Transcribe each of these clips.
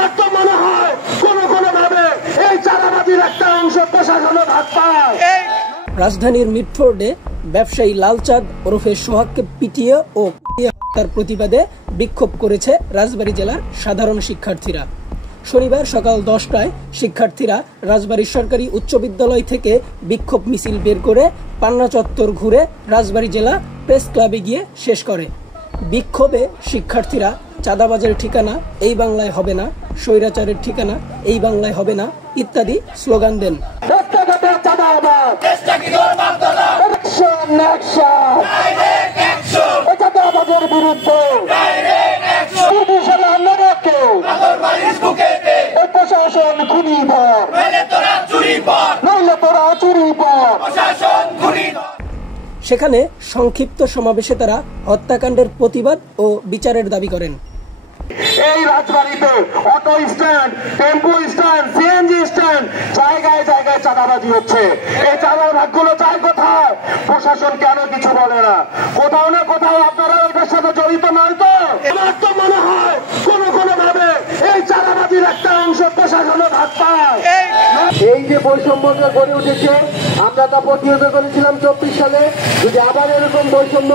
আমার তো মনে হয় কোনো ভাবে এই চাঁদাবাজির একটা অংশ প্রশাসনের হাত পায়। রাজধানীর মিডফোর্ডে ব্যবসায়ী লালচাঁদ ওরফে সোহাগকে পিটিয়ে ও হত্যার প্রতিবাদে বিক্ষোভ করেছে রাজবাড়ী জেলার সাধারণ শিক্ষার্থীরা। শনিবার সকাল 10টায় শিক্ষার্থীরা রাজবাড়ী সরকারি উচ্চ বিদ্যালয় থেকে বিক্ষোভ মিছিল বের করে পান্না চত্বর ঘুরে রাজবাড়ী জেলা প্রেস ক্লাবে গিয়ে শেষ করে। বিক্ষোভে শিক্ষার্থীরা চাঁদাবাজের ঠিকানা এই বাংলায় হবে না, স্বৈরাচারের ঠিকানা এই বাংলায় হবে না ইত্যাদি স্লোগান দেন। সেখানে সংক্ষিপ্ত সমাবেশে তারা হত্যাকাণ্ডের প্রতিবাদ ও বিচারের দাবি করেন। এই রাজবাড়ীতে auto stand, tempo stand, CNG stand, জায়গায় জায়গায় চাঁদাবাজি হচ্ছে। এই চাঁদার ভাগগুলো চায় কোথায়? প্রশাসন কেন কিছু বলে না? কোথাও না কোথাও আপনারা ওদের সাথে জড়িত নয় তো? আমার তো মনে হয় কোনো ভাবে এই চাঁদাবাজির একটা অংশ প্রশাসনের হাত পায়। এই যে বৈষম্যটা গড়ে উঠেছে, আমরা তা প্রতিহত করেছিলাম 24 সালে। যদি আবার এরকম বৈষম্য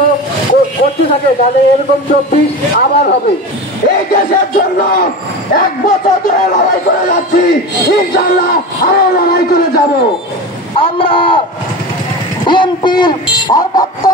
করতে থাকে তাহলে এরকম 24 আবার হবে। এই দেশের জন্য 1 বছর ধরে লড়াই করে যাচ্ছি, ইনশাআল্লাহ আরো লড়াই করে যাব। আমরা বিএনপির ভারপ্রাপ্ত